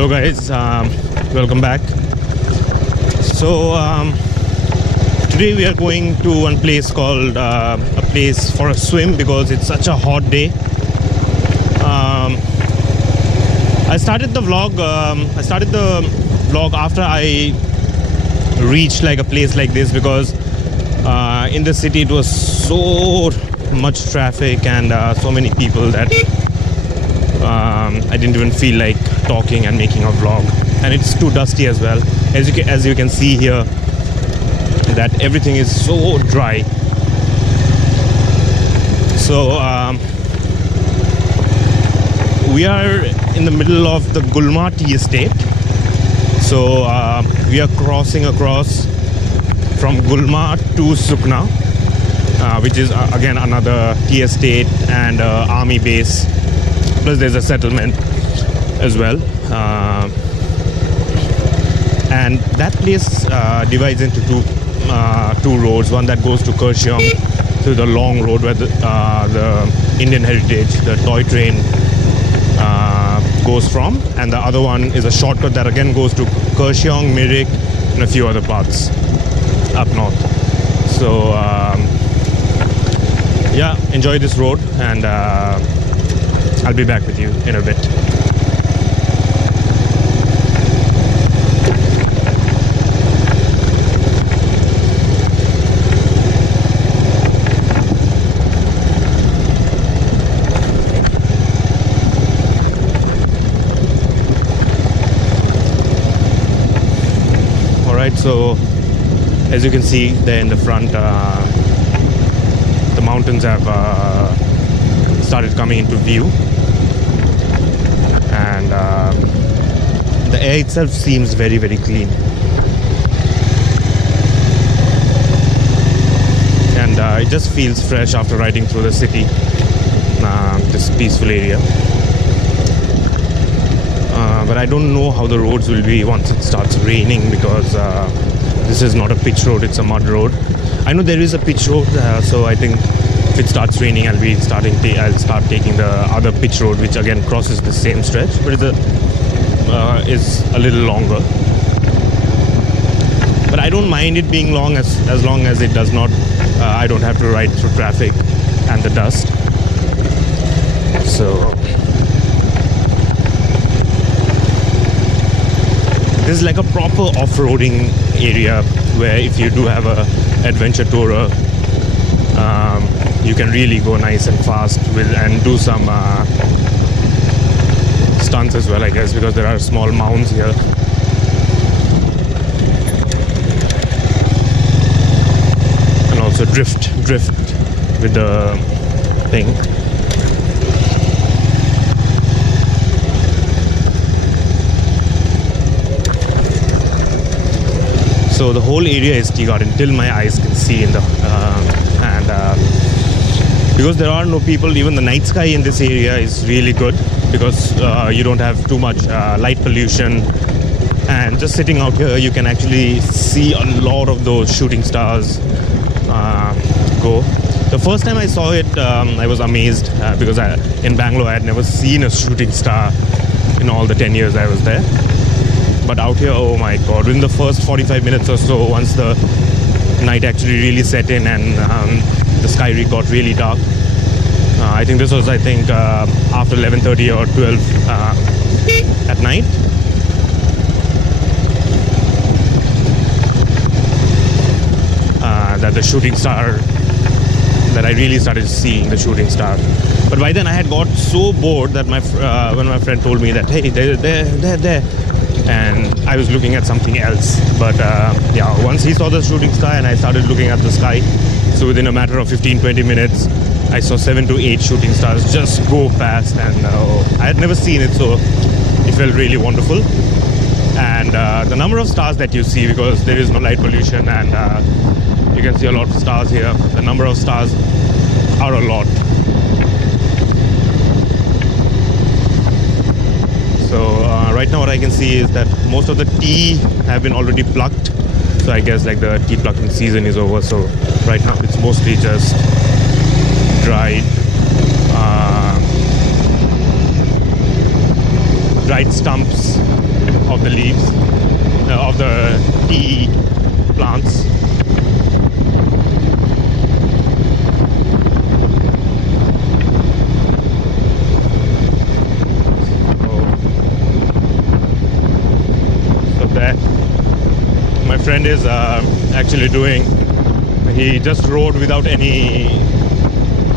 Hello guys, welcome back. So today we are going to one place called a place for a swim because it's such a hot day. I started the vlog after I reached like a place like this because in the city it was so much traffic and so many people that I didn't even feel like talking and making a vlog, and it's too dusty as well. As you can see here, that everything is so dry. So we are in the middle of the Gulma tea estate. So we are crossing across from Gulma to Sukna, which is again another tea estate and army base. Plus there's a settlement as well. And that place divides into two roads. One that goes to Kurseong, to the long road where the Indian heritage, the toy train goes from. And the other one is a shortcut that again goes to Kurseong, Mirik, and a few other parts up north. So yeah, enjoy this road, and I'll be back with you in a bit. Alright, so as you can see there in the front, the mountains have started coming into view, and the air itself seems very, very clean, and it just feels fresh after riding through the city, this peaceful area. But I don't know how the roads will be once it starts raining, because this is not a pitch road, it's a mud road. I know there is a pitch road, so I think if it starts raining, I'll start taking the other pitch road, which again crosses the same stretch, but it's is a little longer. But I don't mind it being long as long as it does not. I don't have to ride through traffic and the dust. So this is like a proper off-roading area where if you do have a adventure tourer, you can really go nice and fast and do some stunts as well, I guess, because there are small mounds here. And also drift with the thing. So the whole area is tea garden till my eyes can see in the because there are no people. Even the night sky in this area is really good, because you don't have too much light pollution, and just sitting out here you can actually see a lot of those shooting stars go. The first time I saw it, I was amazed because in Bangalore I had never seen a shooting star in all the 10 years I was there. But out here, oh my god, within the first 45 minutes or so, once the night actually really set in and the sky got really dark, I think this was after 11:30 or 12 at night. That the shooting star, that I really started seeing the shooting star. But by then I had got so bored that when my friend told me that, hey, there, and I was looking at something else. But yeah, once he saw the shooting star and I started looking at the sky, so within a matter of 15-20 minutes I saw 7 to 8 shooting stars just go past, and I had never seen it, so it felt really wonderful. And the number of stars that you see, because there is no light pollution and you can see a lot of stars here, the number of stars are a lot. So right now what I can see is that most of the tea have been already plucked. So I guess like the tea plucking season is over. So right now it's mostly just dried stumps of the leaves of the tea plants. So that my friend is actually doing. He just rode without any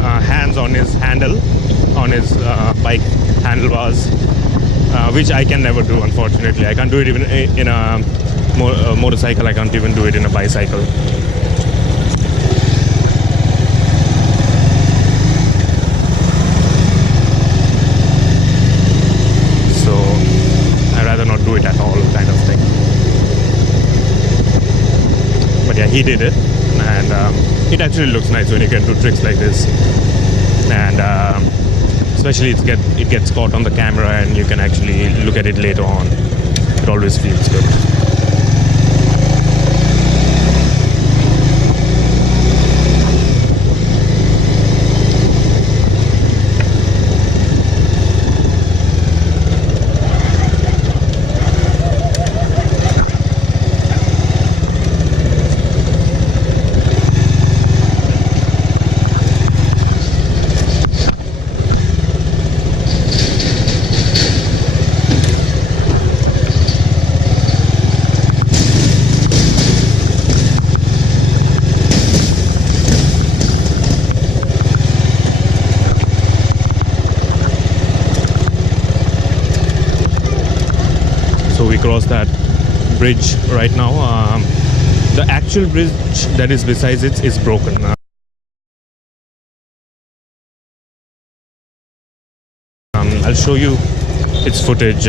hands on his handle, on his bike handlebars, which I can never do, unfortunately. I can't do it even in a motorcycle. I can't even do it in a bicycle. So I'd rather not do it at all, kind of thing. But yeah, he did it, and it actually looks nice when you can do tricks like this. And especially it gets caught on the camera and you can actually look at it later on. It always feels good. So we crossed that bridge right now. The actual bridge that is besides it is broken. I'll show you its footage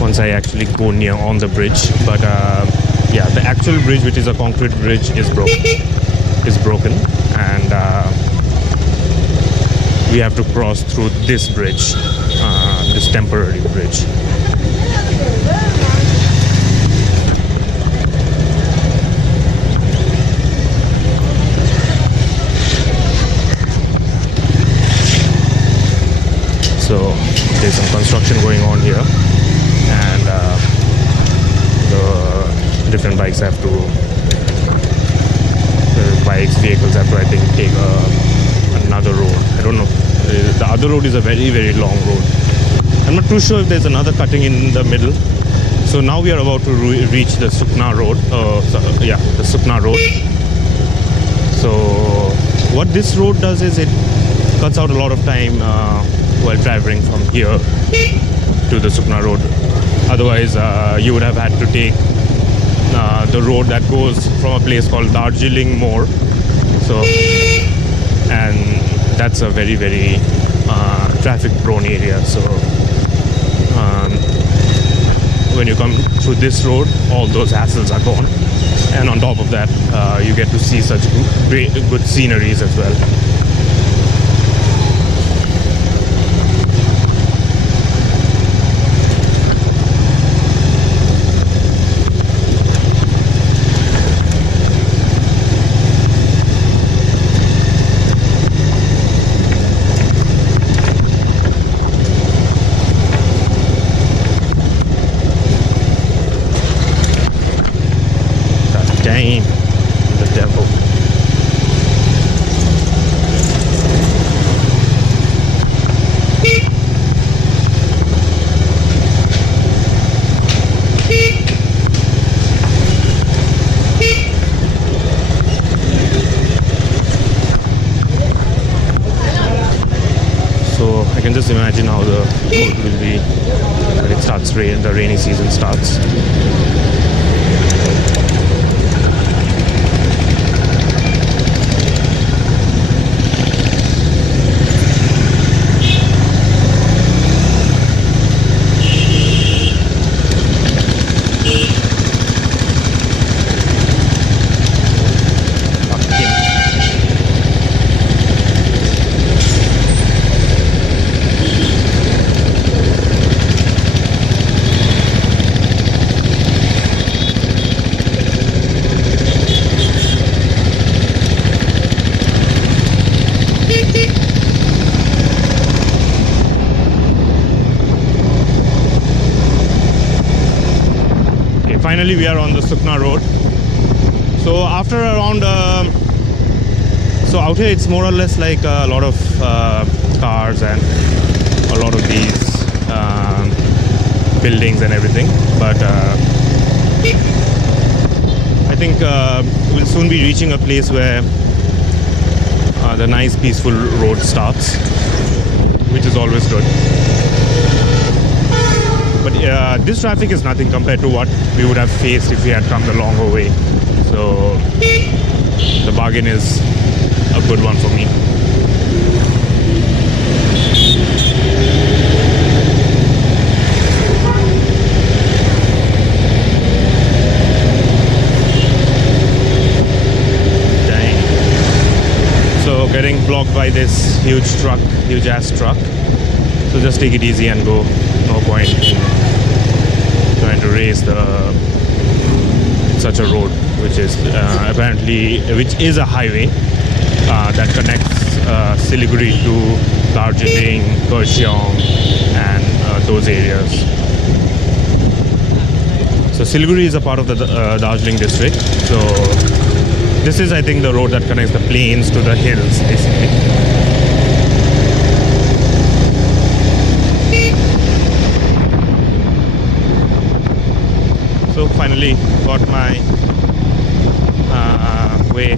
once I actually go near on the bridge. But yeah, the actual bridge, which is a concrete bridge, is broken, and we have to cross through this bridge, this temporary bridge. So there's some construction going on here, and the different bikes have to, vehicles have to, I think, take another road. I don't know. The other road is a very, very long road. I'm not too sure if there's another cutting in the middle. So now we are about to reach the Sukna road. The Sukna road. So what this road does is it cuts out a lot of time while traveling from here to the Sukna road. Otherwise, you would have had to take the road that goes from a place called Darjeeling Moor. So, and that's a very, very traffic-prone area. So, when you come through this road, all those hassles are gone. And on top of that, you get to see such good sceneries as well. Damn, the devil. So I can just imagine how the road will be when it starts the rainy season starts. finally we are on the Sukna road. So after around so out here it's more or less like a lot of cars and a lot of these buildings and everything, but I think we'll soon be reaching a place where the nice peaceful road starts, which is always good. But this traffic is nothing compared to what we would have faced if we had come the longer way. So the bargain is a good one for me. Dang. So getting blocked by this huge ass truck. So just take it easy and go. No point in trying to race such a road, which is which is a highway that connects Siliguri to Darjeeling, Kurseong, and those areas. So Siliguri is a part of the Darjeeling district. So this is, I think, the road that connects the plains to the hills, basically. So finally got my way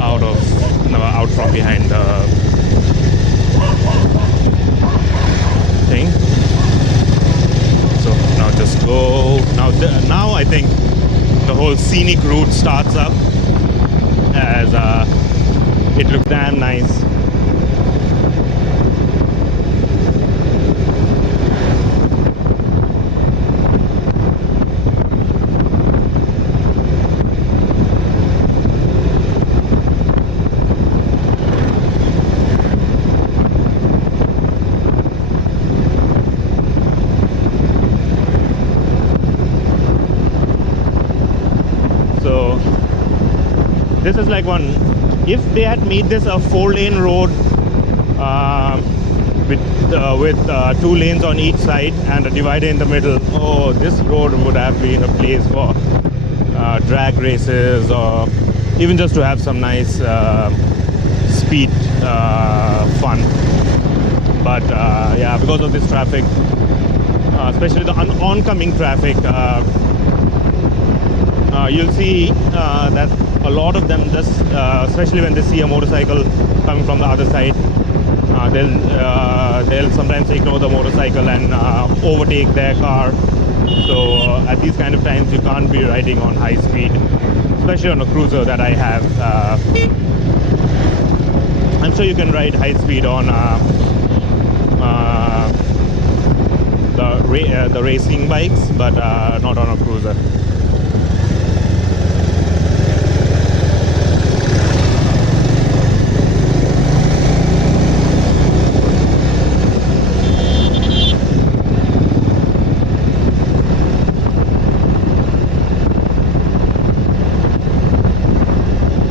out from behind the thing. So now just go. Now I think the whole scenic route starts up, as it looks damn nice. This is like one, if they had made this a 4-lane road with 2 lanes on each side and a divider in the middle, oh, this road would have been a place for drag races, or even just to have some nice speed fun. But yeah, because of this traffic, especially the oncoming traffic, you'll see that a lot of them just, especially when they see a motorcycle coming from the other side, they'll sometimes ignore the motorcycle and overtake their car. So at these kind of times, you can't be riding on high speed, especially on a cruiser that I have. I'm sure you can ride high speed on the racing bikes, but not on a cruiser.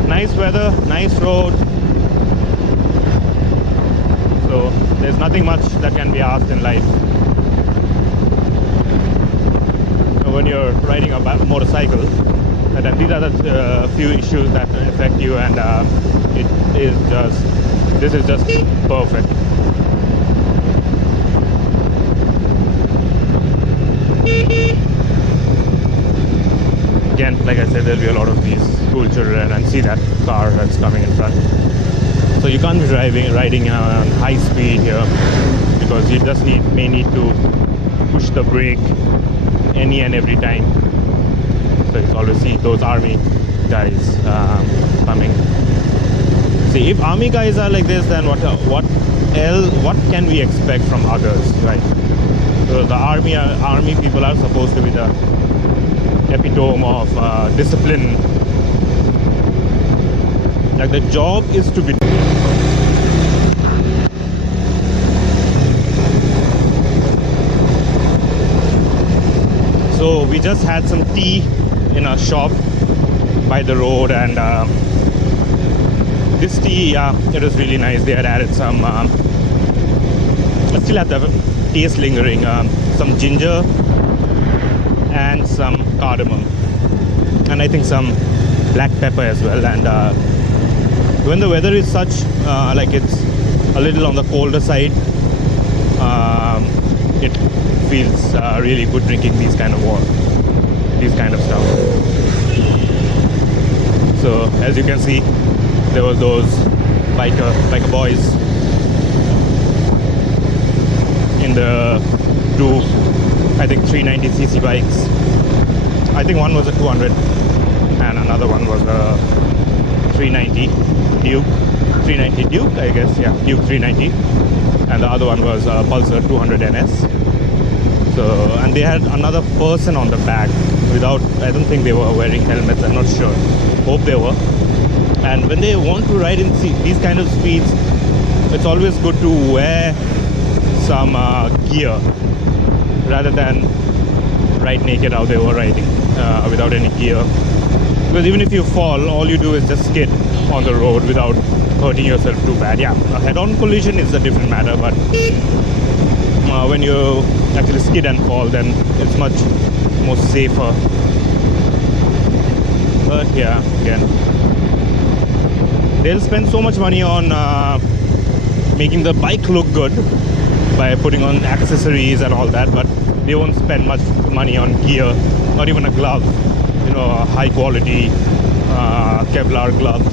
Nice weather, nice road. So there's nothing much that can be asked in life. When you're riding a motorcycle, and these are the few issues that affect you, and this is just perfect. Again, like I said, there'll be a lot of these school children, and see that car that's coming in front. So you can't be riding on high speed here, because you just may need to push the brake any and every time. So you always see those army guys coming. See, if army guys are like this, then what can we expect from others, right? So the army people are supposed to be the epitome of discipline. Like, the job is to be. So we just had some tea in a shop by the road, and this tea, it was really nice. They had added some, I still have the taste lingering, some ginger and some cardamom, and I think some black pepper as well. And when the weather is such like it's a little on the colder side, it feels really good drinking these kind of water, these kind of stuff. So as you can see, there was those biker boys in the two, I think 390cc bikes. I think one was a 200 and another one was a 390 Duke, 390 Duke, I guess, yeah, Duke 390, and the other one was a Pulsar 200 NS. So, and they had another person on the back without, I don't think they were wearing helmets, I'm not sure, hope they were. And when they want to ride in these kind of speeds, it's always good to wear some gear rather than ride naked how they were riding without any gear. Because even if you fall, all you do is just skid on the road without hurting yourself too bad. Yeah, a head-on collision is a different matter, but when you actually skid and fall, then it's much more safer. But yeah, again, they'll spend so much money on making the bike look good by putting on accessories and all that, but they won't spend much money on gear, not even a glove, you know, high quality Kevlar gloves,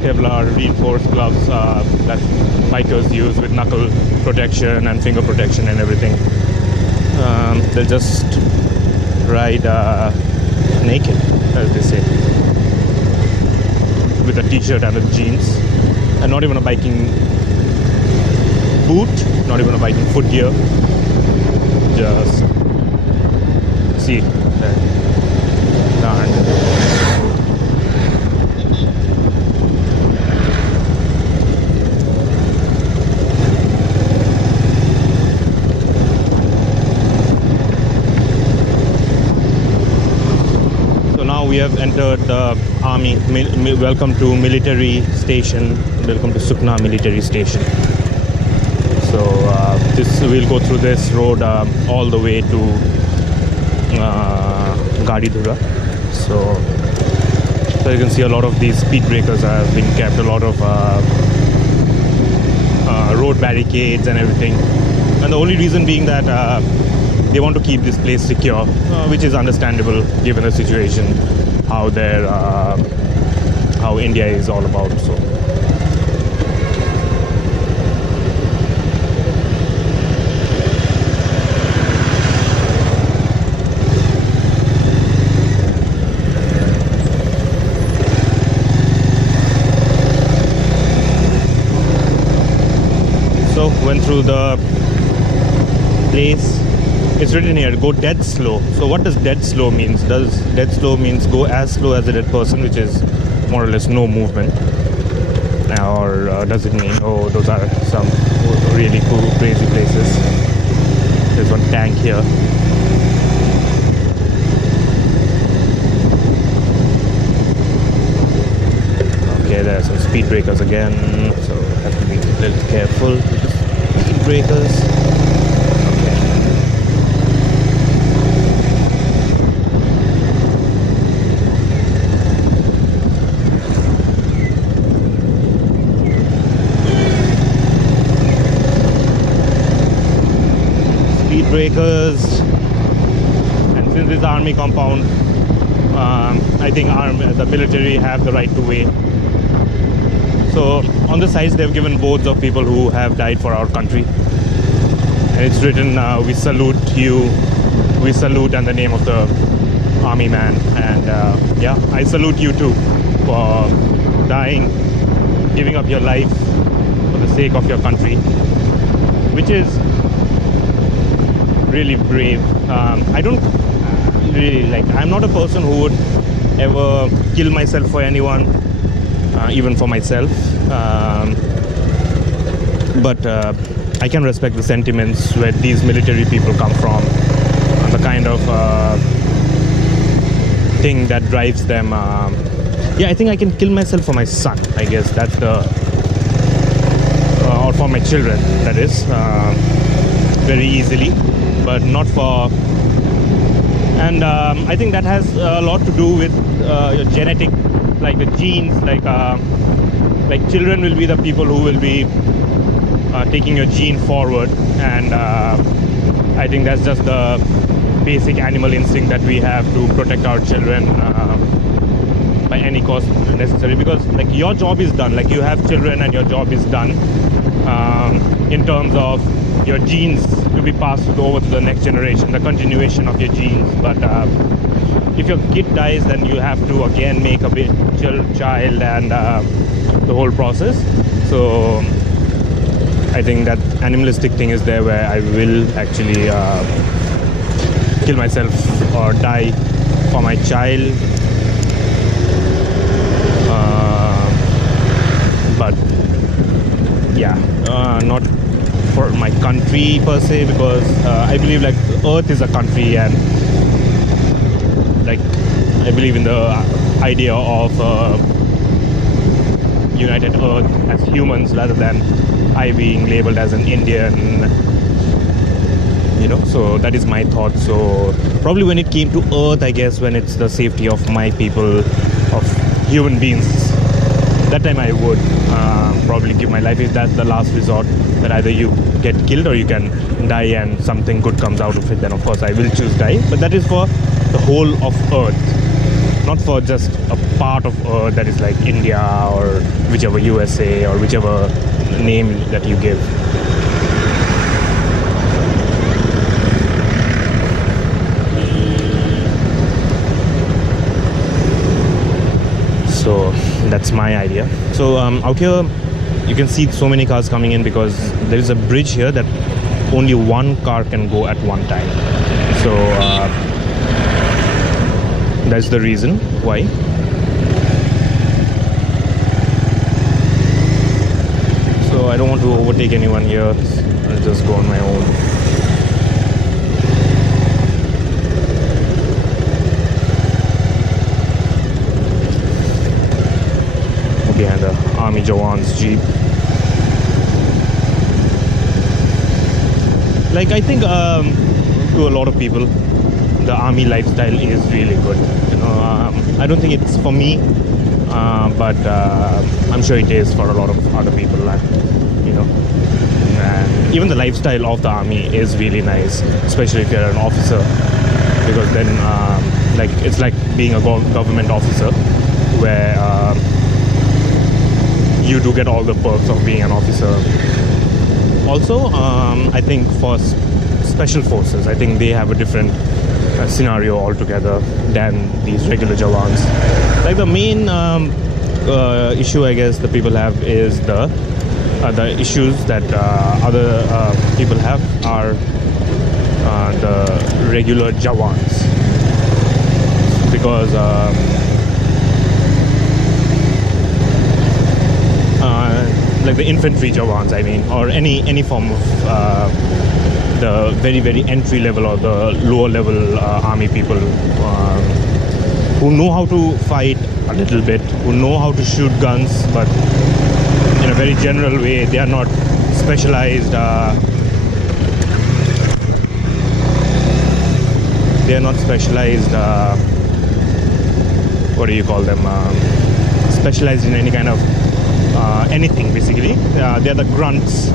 Kevlar reinforced gloves that bikers use with knuckle protection and finger protection and everything. They'll just ride naked, as they say, with a t-shirt and a jeans, and not even a biking boot, not even a biking foot gear. Just see that. So now we have entered the army. Welcome to military station. Welcome to Sukna military station. So we'll go through this road all the way to Gadidhura. So you can see a lot of these speed breakers have been kept, a lot of road barricades and everything. And the only reason being that they want to keep this place secure, which is understandable given the situation, how India is all about. So went through the place. It's written here, go dead slow. So what does dead slow means? Does dead slow means go as slow as a dead person, which is more or less no movement? Or does it mean, oh, those are some really cool, crazy places? There's one tank here. Okay, there are some speed breakers again, so have to be a little careful with the speed breakers. Breakers, and since this army compound, I think the military have the right to wait. So on the sides they've given boards of people who have died for our country, and it's written, we salute you, we salute, and the name of the army man. And yeah, I salute you too for dying, giving up your life for the sake of your country, which is really brave. I don't really I'm not a person who would ever kill myself for anyone, even for myself, but I can respect the sentiments where these military people come from, and the kind of thing that drives them. Yeah, I think I can kill myself for my son, I guess that's the or for my children, that is, very easily, but not for And I think that has a lot to do with your genetic, like the genes. Like children will be the people who will be taking your gene forward, and I think that's just the basic animal instinct that we have to protect our children by any cost necessary, because like your job is done, like you have children and your job is done in terms of your genes to be passed over to the next generation, the continuation of your genes. But if your kid dies, then you have to again make a big child and the whole process. So I think that animalistic thing is there, where I will actually kill myself or die for my child. But yeah, not for my country per se, because I believe like Earth is a country, and like I believe in the idea of united Earth as humans, rather than I being labeled as an Indian, you know. So that is my thought. So probably when it came to Earth, I guess when it's the safety of my people, of human beings, that time I would probably give my life. If that's the last resort, that either you get killed or you can die and something good comes out of it, then of course I will choose die. But that is for the whole of Earth, not for just a part of Earth that is like India or whichever USA or whichever name that you give. So that's my idea. So out here you can see so many cars coming in, because there is a bridge here that only one car can go at one time. So that's the reason why. So I don't want to overtake anyone here. I'll just go on my own. Behind the Army Jawan's Jeep. Like I think to a lot of people, the army lifestyle is really good. You know, I don't think it's for me, but I'm sure it is for a lot of other people. You know, and even the lifestyle of the army is really nice, especially if you're an officer, because then like it's like being a government officer, where you do get all the perks of being an officer. Also, I think for special forces, I think they have a different scenario altogether than these regular Jawans. Like the main issue, I guess, the people have is the issues that other people have are the regular Jawans, because like the infantry Jawans, I mean, or any form of the very entry level or the lower level army people who know how to fight a little bit, who know how to shoot guns, but in a very general way. They are not specialized. They are not specialized. What do you call them? Specialized in any kind of anything, basically. They are the grunts